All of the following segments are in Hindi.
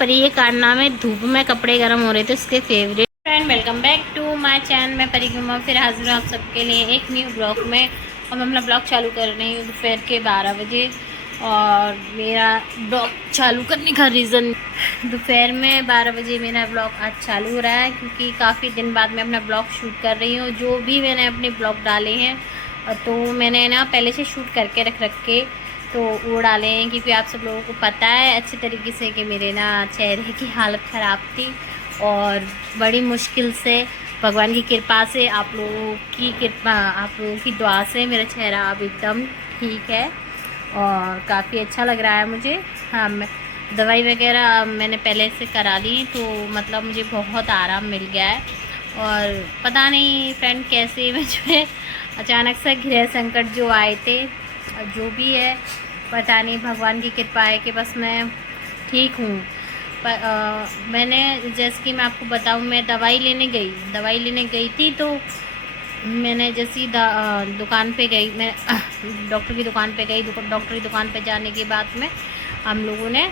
पर ये कारनामे धूप में कपड़े गर्म हो रहे थे उसके favourite. Friend welcome back to my channel. मैं परी गुमा फिर हाजिर हूँ आप सबके लिए एक न्यू ब्लॉग में। और मैं अपना ब्लॉग चालू कर रही हूँ दोपहर के 12 बजे। और मेरा ब्लॉग चालू करने का रीज़न दोपहर में 12 बजे मेरा ब्लॉग आज चालू हो रहा है, क्योंकि काफ़ी दिन बाद मैं अपना ब्लॉग शूट कर रही हूँ। जो भी मैंने अपने ब्लॉग डाले हैं तो मैंने ना पहले से शूट करके रख के तो वो डाले हैं, क्योंकि आप सब लोगों को पता है अच्छे तरीके से कि मेरे ना चेहरे की हालत ख़राब थी। और बड़ी मुश्किल से भगवान की कृपा से, आप लोगों की कृपा, आप लोगों की दुआ से मेरा चेहरा अब एकदम ठीक है और काफ़ी अच्छा लग रहा है मुझे। हाँ, मैं दवाई वगैरह मैंने पहले से करा ली, तो मतलब मुझे बहुत आराम मिल गया है। और पता नहीं फ्रेंड कैसे मुझे अचानक से गृह संकट जो आए थे, जो भी है पता नहीं, भगवान की कृपा है कि बस मैं ठीक हूँ। पर मैंने जैसे कि मैं आपको बताऊँ, मैं दवाई लेने गई थी। तो मैंने जैसी दुकान पे गई, मैं डॉक्टर की दुकान पे गई। डॉक्टर की दुकान पे जाने के बाद में हम लोगों ने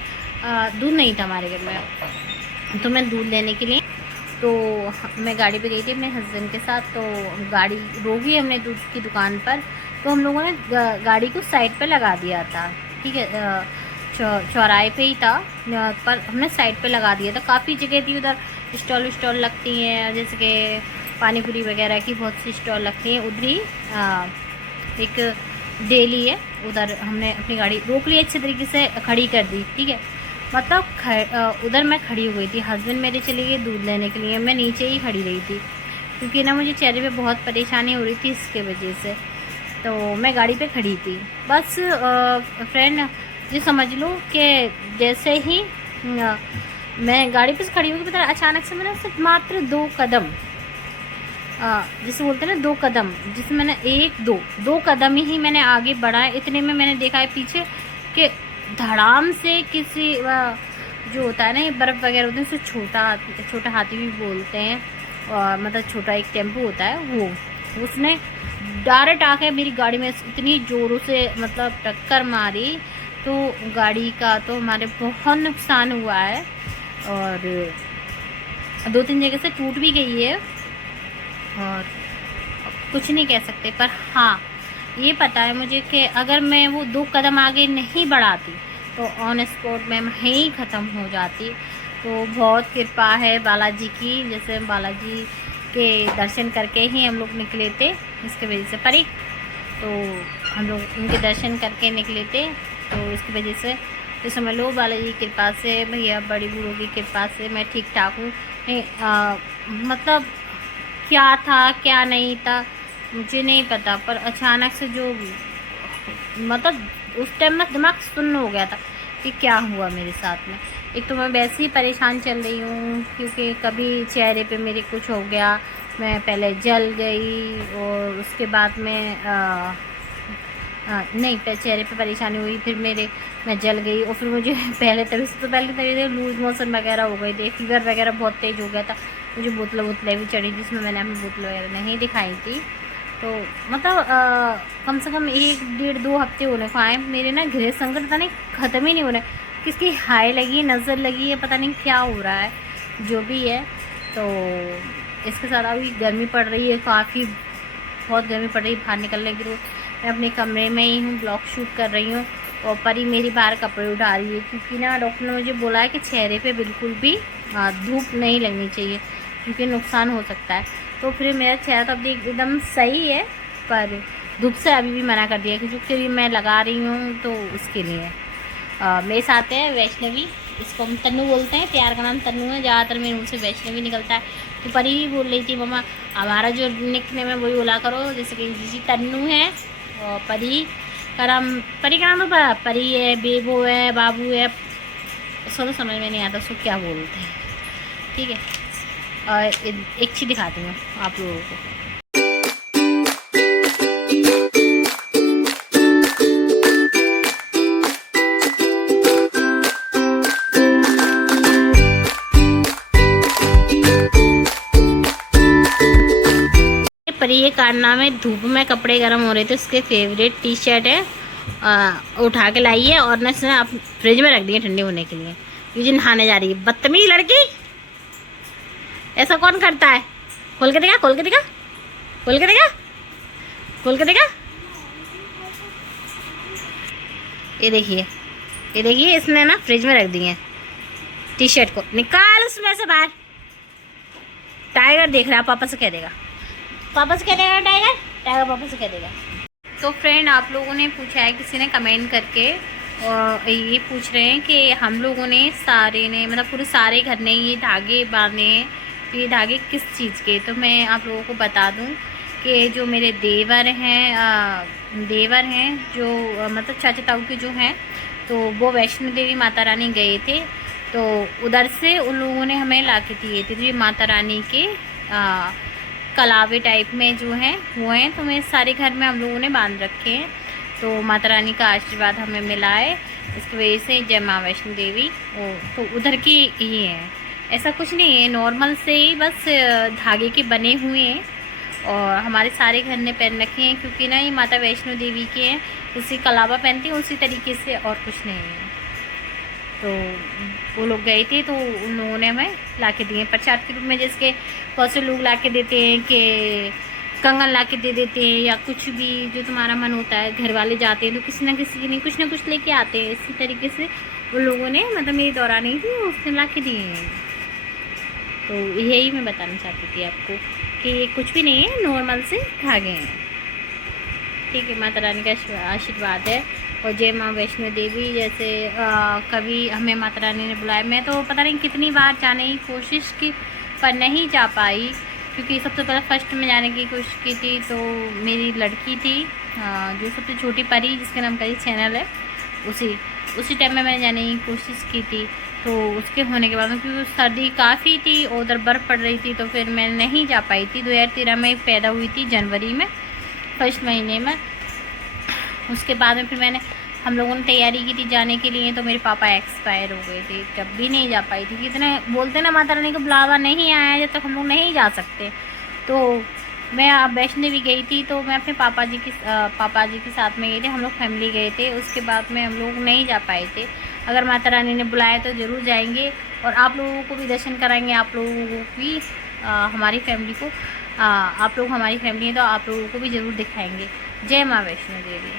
दूध नहीं था हमारे घर में, तो मैं दूध लेने के लिए तो मैं गाड़ी पे गई थी अपने हस्बैंड के साथ। तो गाड़ी रोकी हमने दूध की दुकान पर, तो हम लोगों ने गाड़ी को साइड पे लगा दिया था। ठीक है, चौराहे पे ही था, पर हमने साइड पे लगा दिया था। काफ़ी जगह थी उधर, स्टॉल लगती हैं, जैसे कि पानी पूरी वगैरह की बहुत सी स्टॉल लगती हैं। उधर ही एक डेली है, उधर हमने अपनी गाड़ी रोक ली, अच्छे तरीके से खड़ी कर दी। ठीक है, मतलब उधर मैं खड़ी हो गई थी, हस्बैंड मेरे चले गए दूध लेने के लिए, मैं नीचे ही खड़ी रही थी, क्योंकि ना मुझे चेहरे पे बहुत परेशानी हो रही थी इसके वजह से। तो मैं गाड़ी पे खड़ी थी, बस फ्रेंड जी समझ लो कि जैसे ही मैं गाड़ी पे खड़ी होगी, पता है अचानक से मैंने सिर्फ मात्र 2 कदम, जिसे बोलते हैं ना 2 कदम, जिससे मैंने दो कदम ही मैंने आगे बढ़ाए। इतने में मैंने देखा है पीछे कि धड़ाम से किसी जो होता है ना ये बर्फ़ वगैरह होते हैं उसे छोटा हाथी भी बोलते हैं, और मतलब छोटा एक टेम्पो होता है, वो उसने डायरेक्ट आके मेरी गाड़ी में इतनी ज़ोरों से मतलब टक्कर मारी, तो गाड़ी का तो हमारे बहुत नुकसान हुआ है और 2-3 जगह से टूट भी गई है। और कुछ नहीं कह सकते, पर हाँ ये पता है मुझे कि अगर मैं वो 2 कदम आगे नहीं बढ़ाती तो ऑन स्पॉट मैं वहीं ख़त्म हो जाती। तो बहुत कृपा है बालाजी की, जैसे बालाजी के दर्शन करके ही हम लोग निकले थे, इसके वजह से परी, तो हम लोग उनके दर्शन करके निकले थे, तो इसकी वजह से तो समझ लो बालाजी की कृपा से, भैया बड़ी बूढ़ों की कृपा से मैं ठीक ठाक हूँ। मतलब क्या था क्या नहीं था मुझे नहीं पता, पर अचानक से जो मतलब उस टाइम में दिमाग सुन्न हो गया था कि क्या हुआ मेरे साथ में। एक तो मैं वैसे ही परेशान चल रही हूँ, क्योंकि कभी चेहरे पे मेरे कुछ हो गया, मैं पहले जल गई और उसके बाद में नहीं चेहरे पे परेशानी हुई, फिर मैं जल गई और फिर मुझे पहले तभी लूज़ मोशन वगैरह हो गई थी, फीवर वगैरह बहुत तेज़ हो गया था, मुझे बोतलें भी चढ़ी, जिसमें मैंने अपनी बोतल वगैरह नहीं दिखाई थी। तो मतलब कम से कम 1-1.5-2 हफ्ते होने को आए, मेरे ना गृह संकट पता नहीं ख़त्म ही नहीं हो रहा है, किसकी हाय लगी, नज़र लगी है, पता नहीं क्या हो रहा है, जो भी है। तो इसके साथ अभी गर्मी पड़ रही है, बहुत गर्मी पड़ रही है, बाहर निकलने की। तो मैं अपने कमरे में ही हूँ, ब्लॉग शूट कर रही हूँ, और परी मेरी बाहर कपड़े उठा रही है, क्योंकि ना डॉक्टर ने मुझे बोला है कि चेहरे पे बिल्कुल भी धूप नहीं लगनी चाहिए, क्योंकि नुकसान हो सकता है। तो फिर मेरा चेहरा तो अभी एकदम सही है, पर धूप से अभी भी मना कर दिया, क्योंकि मैं लगा रही हूँ तो उसके लिए। मेरे साथ है वैष्णवी, इसको हम तन्नू बोलते हैं, प्यार का नाम तन्नू है, ज़्यादातर मेरे मुँह से वैष्णवी निकलता है। तो परी भी बोल रही थी मम्मा हमारा जो निक नेम है वही बोला करो, जैसे कि जी तन्नू है और परी का नाम तो परी है, बेबो है, बाबू है, उसको तो समझ में नहीं आता उसको क्या बोलते हैं। ठीक है, और एक चीज़ दिखाती हूँ आप लोगों को। पर ये कारनामे धूप में कपड़े गर्म हो रहे थे, उसके फेवरेट टी शर्ट है, उठा के लाई है और ना आप फ्रिज में रख दिए ठंडे होने के लिए। ये जी नहाने जा रही है, बदतमीज लड़की। ऐसा कौन करता है? खोल के देखा, खोल के देखा, खोल के देखा, खोल के देखा। ये देखिए, ये देखिए, इसने ना फ्रिज में रख दिए टी शर्ट को। निकाल उसमें से बाहर। टाइगर देख रहा है, पापा से कह देगा, पापा से कह देगा टाइगर, टाइगर पापा से कह देगा। तो फ्रेंड, आप लोगों ने पूछा है, किसी ने कमेंट करके और ये पूछ रहे हैं कि हम लोगों ने सारे ने, मतलब पूरे सारे घर ने ये धागे बांधे हैं, तो ये धागे किस चीज़ के। तो मैं आप लोगों को बता दूं कि जो मेरे देवर हैं जो मतलब चाचा ताऊ के जो हैं, तो वो वैष्णो देवी माता रानी गए थे, तो उधर से उन लोगों ने हमें ला के दिए थे। तो ये माता रानी के कलावे टाइप में जो हैं वो हैं, तो मैं सारे घर में हम लोगों ने बांध रखे हैं। तो माता रानी का आशीर्वाद हमें मिला है, इसकी वजह से जय माँ वैष्णो देवी। तो उधर की ही हैं, ऐसा कुछ नहीं है, नॉर्मल से ही बस धागे के बने हुए हैं। और हमारे सारे घर ने पहन रखे हैं, क्योंकि ना ये माता वैष्णो देवी के हैं, जैसे कलावा पहनती हैं उसी तरीके से, और कुछ नहीं है। तो वो लोग गए थे, तो उन लोगों ने हमें ला के दिए प्रसाद के रूप में। जैसे बहुत से लोग ला के देते हैं कि कंगन ला के दे देते हैं, या कुछ भी जो तुम्हारा मन होता है, घर वाले जाते हैं तो किसी ना किसी के लिए कुछ ना कुछ लेके आते हैं। इसी तरीके से उन लोगों ने, मतलब मेरी दौरानी थी, उसने ला के दिए हैं। तो यही मैं बताना चाहती थी आपको कि ये कुछ भी नहीं है, नॉर्मल से धागे हैं। ठीक है, माता रानी का आशीर्वाद है। और जय माँ वैष्णो देवी। जैसे कभी हमें माता रानी ने बुलाया, मैं तो पता नहीं कितनी बार जाने की कोशिश की पर नहीं जा पाई, क्योंकि सबसे पहले फर्स्ट में जाने की कोशिश की थी तो मेरी लड़की थी जो सबसे छोटी परी, जिसका नाम का चैनल है, उसी टाइम में मैंने जाने की कोशिश की थी। तो उसके होने के बाद, क्योंकि सर्दी काफ़ी थी और उधर बर्फ़ पड़ रही थी, तो फिर मैं नहीं जा पाई थी। 2013 में पैदा हुई थी, जनवरी में, फर्स्ट महीने में। उसके बाद में फिर हम लोगों ने तैयारी की थी जाने के लिए, तो मेरे पापा एक्सपायर हो गए थे, जब भी नहीं जा पाई थी। कितने बोलते ना, माता रानी का बुलावा नहीं आया जब तक हम लोग नहीं जा सकते। तो मैं वैष्णो देवी गई थी, तो मैं अपने पापा जी के साथ में गई थी, हम लोग फैमिली गए थे। उसके बाद में हम लोग नहीं जा पाए थे। अगर माता रानी ने बुलाया तो ज़रूर जाएंगे, और आप लोगों को भी दर्शन कराएंगे, आप लोगों को भी हमारी फैमिली को, आप लोग हमारी फैमिली है तो आप लोगों को भी ज़रूर दिखाएंगे। जय माँ वैष्णो देवी।